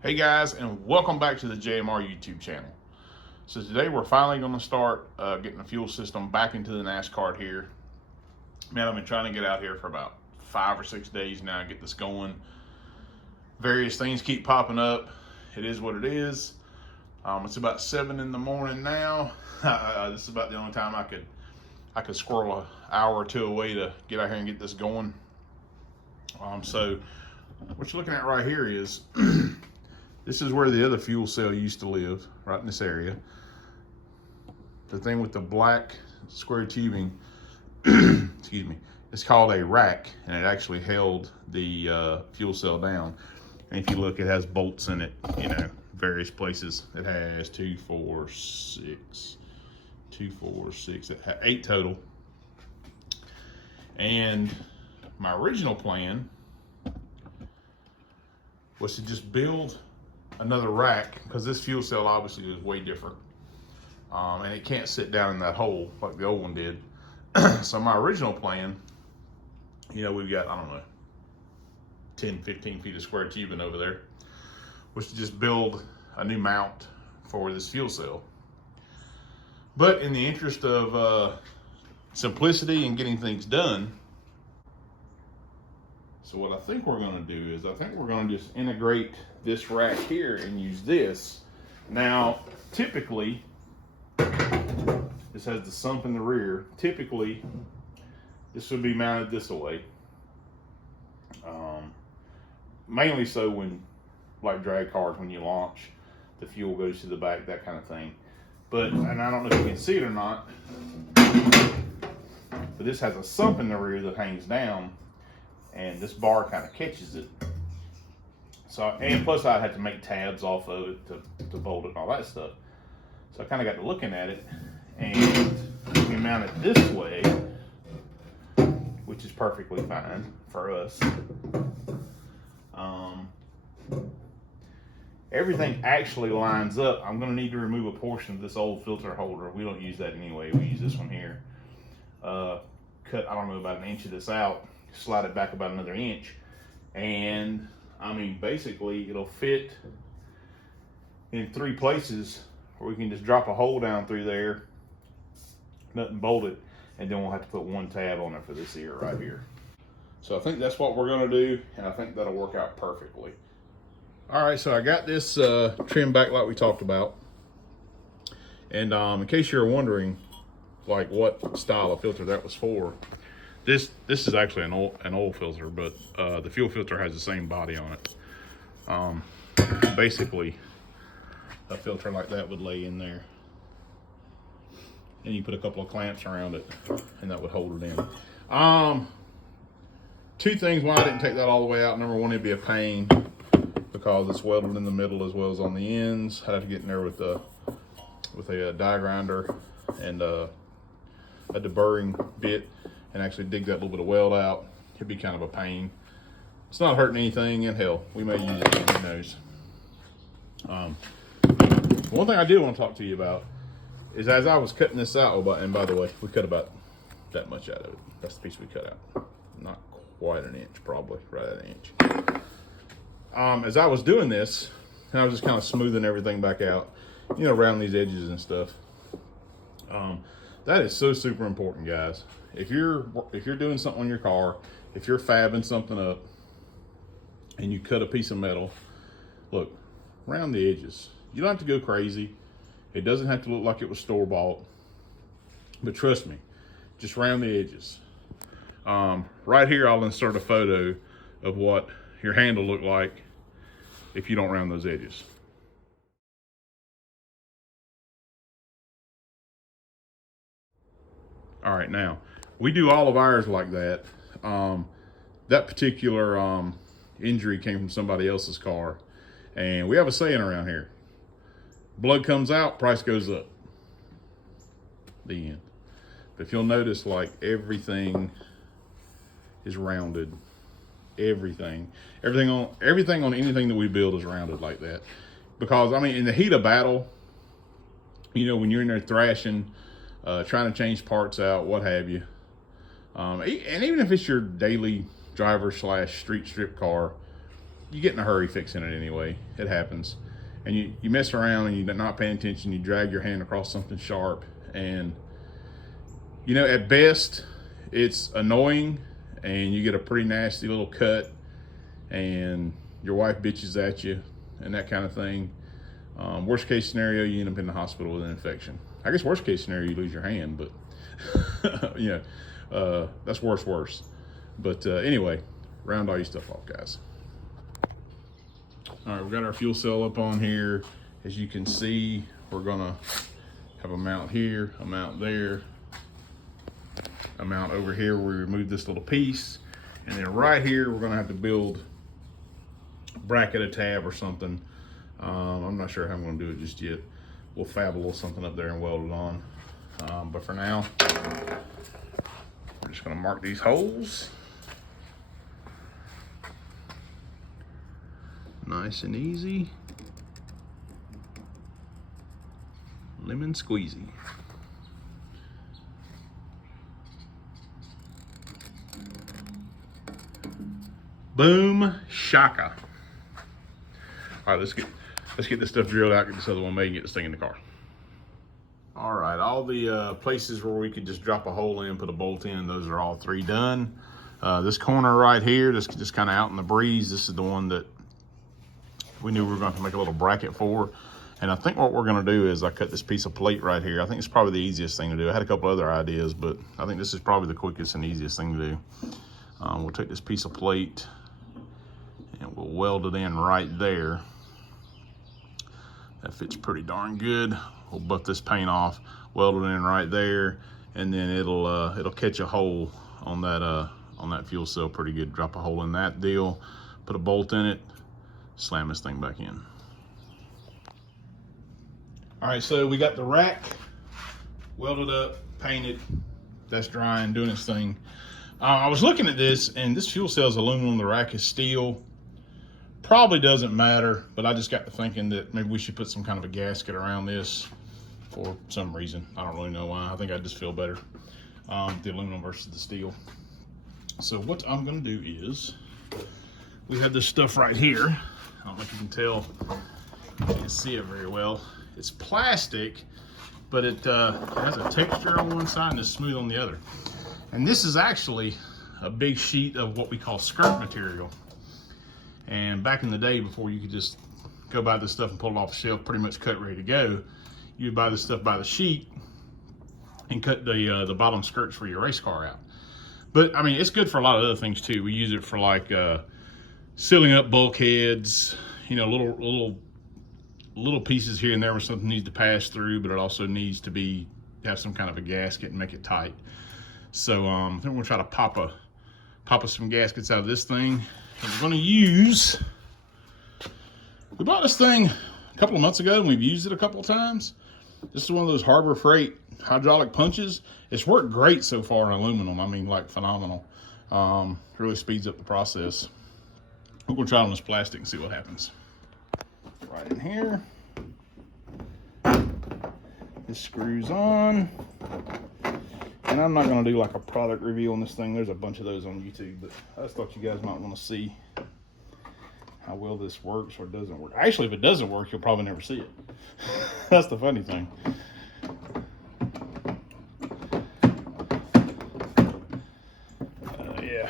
Hey guys, and welcome back to the JMR YouTube channel. So today we're finally going to start getting the fuel system back into the NASKART here. Man, I've been trying to get out here for about 5 or 6 days now and get this going. Various things keep popping up. It is what it is. It's about 7 in the morning now. This is about the only time I could squirrel an hour or two away to get out here and get this going. So what you're looking at right here is this is where the other fuel cell used to live, right in this area. The thing with the black square tubing, excuse me, it's called a rack, and it actually held the fuel cell down. And if you look, it has bolts in it, various places. It has 2, 4, 6, it had 8 total. And my original plan was to just build another rack, because this fuel cell obviously is way different, and it can't sit down in that hole like the old one did. So my original plan, we've got, I don't know, 10, 15 feet of square tubing over there, was to just build a new mount for this fuel cell. But in the interest of simplicity and getting things done, so what I think we're going to do is, I think we're going to just integrate this rack here and use this. Now, typically, this has the sump in the rear. Typically, this would be mounted this way. Mainly so when, like drag cars, when you launch, the fuel goes to the back, that kind of thing. But, and I don't know if you can see it or not, but this has a sump in the rear that hangs down, and this bar kind of catches it. So, and plus I had to make tabs off of it to bolt it and all that stuff. So I kind of got to looking at it, and we mount it this way, which is perfectly fine for us. Everything actually lines up. I'm going to need to remove a portion of this old filter holder. We don't use that anyway. We use this one here. Cut, I don't know, about 1 inch of this out, slide it back about another inch, and I mean, basically it'll fit in 3 places where we can just drop a hole down through there, nut and bolt it, and then we'll have to put 1 tab on it for this ear right here. So I think that's what we're going to do, and I think that'll work out perfectly. All right, so I got this trim back like we talked about, and in case you're wondering like what style of filter that was for, this is actually an oil filter, but the fuel filter has the same body on it. Basically, a filter like that would lay in there, and you put a couple of clamps around it, and that would hold it in. 2 things why I didn't take that all the way out. Number one, it'd be a pain because it's welded in the middle as well as on the ends. I'd have to get in there with a die grinder and a deburring bit and actually dig that little bit of weld out. It'd be kind of a pain. It's not hurting anything, and hell, we may use it again, who knows. One thing I do want to talk to you about is, as I was cutting this out, and by the way, we cut about that much out of it. That's the piece we cut out. Not quite 1 inch, probably right at 1 inch. As I was doing this, and I was just kind of smoothing everything back out, around these edges and stuff. That is so super important, guys. If you're doing something on your car, if you're fabbing something up and you cut a piece of metal, look, round the edges. You don't have to go crazy. It doesn't have to look like it was store-bought, but trust me, just round the edges. Right here, I'll insert a photo of what your handle looked like if you don't round those edges. All right, now, we do all of ours like that. That particular injury came from somebody else's car, and we have a saying around here: blood comes out, price goes up. The end. But if you'll notice, like, everything is rounded. Everything on anything that we build is rounded like that, because I mean, in the heat of battle, when you're in there thrashing, trying to change parts out, what have you, and even if it's your daily driver / street strip car, you get in a hurry fixing it anyway. It happens. And you mess around and you're not paying attention, you drag your hand across something sharp, and you know, at best it's annoying and you get a pretty nasty little cut and your wife bitches at you and that kind of thing. Worst case scenario, you end up in the hospital with an infection. I guess worst case scenario, you lose your hand, but you know, that's worse. But anyway, round all your stuff off, guys. All right, we got our fuel cell up on here. As you can see, we're gonna have a mount here, a mount there, a mount over here where we remove this little piece. And then right here, we're gonna have to build a bracket, a tab or something. I'm not sure how I'm gonna do it just yet. We'll fab a little something up there and weld it on. But for now, we're just gonna mark these holes. Nice and easy. Lemon squeezy. Boom shaka. All right, let's get this stuff drilled out, get this other one made, and get this thing in the car. All right, all the places where we could just drop a hole in, put a bolt in, those are all three done. This corner right here, just kind of out in the breeze, this is the one that we knew we were going to make a little bracket for. And I think what we're going to do is I cut this piece of plate right here. I think it's probably the easiest thing to do. I had a couple other ideas, but I think this is probably the quickest and easiest thing to do. We'll take this piece of plate and we'll weld it in right there. That fits pretty darn good. We'll buff this paint off, weld it in right there, and then it'll catch a hole on that fuel cell pretty good. Drop a hole in that deal, put a bolt in it, slam this thing back in. All right, so we got the rack welded up, painted. That's drying, doing its thing. I was looking at this, and this fuel cell is aluminum, the rack is steel. Probably doesn't matter, but I just got to thinking that maybe we should put some kind of a gasket around this for some reason. I don't really know why. I think I just feel better, the aluminum versus the steel. So what I'm gonna do is, we have this stuff right here. I don't know if you can tell, you can't see it very well. It's plastic, but it has a texture on one side and it's smooth on the other. And this is actually a big sheet of what we call skirt material. And back in the day, before you could just go buy this stuff and pull it off the shelf, pretty much cut ready to go, you'd buy this stuff by the sheet and cut the bottom skirts for your race car out. But I mean, it's good for a lot of other things too. We use it for like sealing up bulkheads, you know, little pieces here and there where something needs to pass through, but it also needs to have some kind of a gasket and make it tight. So I think we're gonna try to pop us some gaskets out of this thing. And we're gonna use, we bought this thing a couple of months ago and we've used it a couple of times. This is one of those Harbor Freight hydraulic punches. It's worked great so far in aluminum. I mean, like phenomenal. Really speeds up the process. We're gonna try it on this plastic and see what happens. Right in here. This screws on. And I'm not gonna do like a product review on this thing. There's a bunch of those on YouTube, but I just thought you guys might wanna see how well this works or doesn't work. Actually, if it doesn't work, you'll probably never see it. That's the funny thing. Yeah,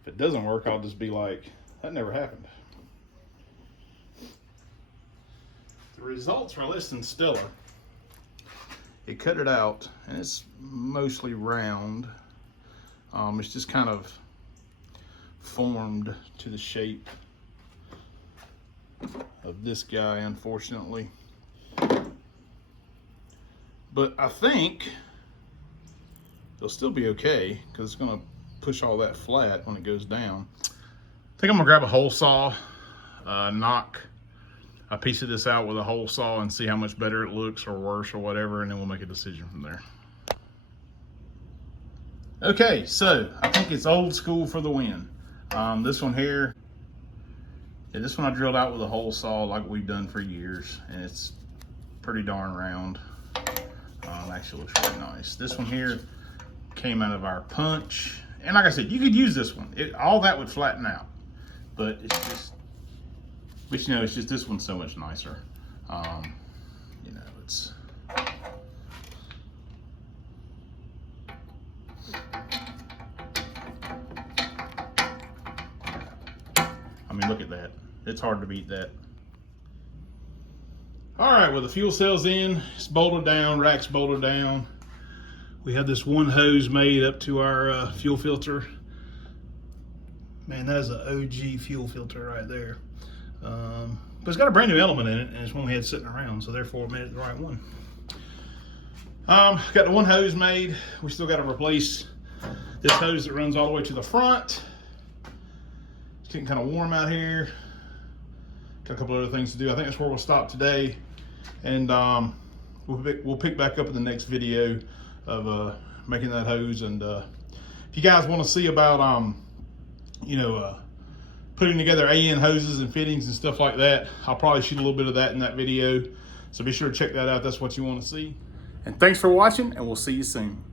if it doesn't work, I'll just be like, that never happened. The results are less than stellar. It cut it out, and it's mostly round. It's just kind of formed to the shape of this guy, unfortunately. But I think it'll still be okay because it's gonna push all that flat when it goes down. I think I'm gonna grab a hole saw, knock a piece of this out with a hole saw and see how much better it looks or worse or whatever, and then we'll make a decision from there. Okay, so I think it's old school for the win. This one here, yeah, this one I drilled out with a hole saw like we've done for years, and it's pretty darn round. Actually looks really nice. This one here came out of our punch, and like I said, you could use this one. All that would flatten out. but it's just, but you know, it's just, this one's so much nicer. You know, it's, I mean, look at that. It's hard to beat that. All right, well, the fuel cell's in, it's bolted down, rack's bolted down. We have this one hose made up to our fuel filter. Man, that is an OG fuel filter right there. But it's got a brand new element in it, and it's one we had sitting around, so therefore it made it the right one. Got the one hose made. We still got to replace this hose that runs all the way to the front. It's getting kind of warm out here. Got a couple other things to do. I think that's where we'll stop today, and we'll pick back up in the next video of making that hose. And if you guys want to see about you know, putting together AN hoses and fittings and stuff like that, I'll probably shoot a little bit of that in that video, so be sure to check that out. That's what you want to see. And thanks for watching, and we'll see you soon.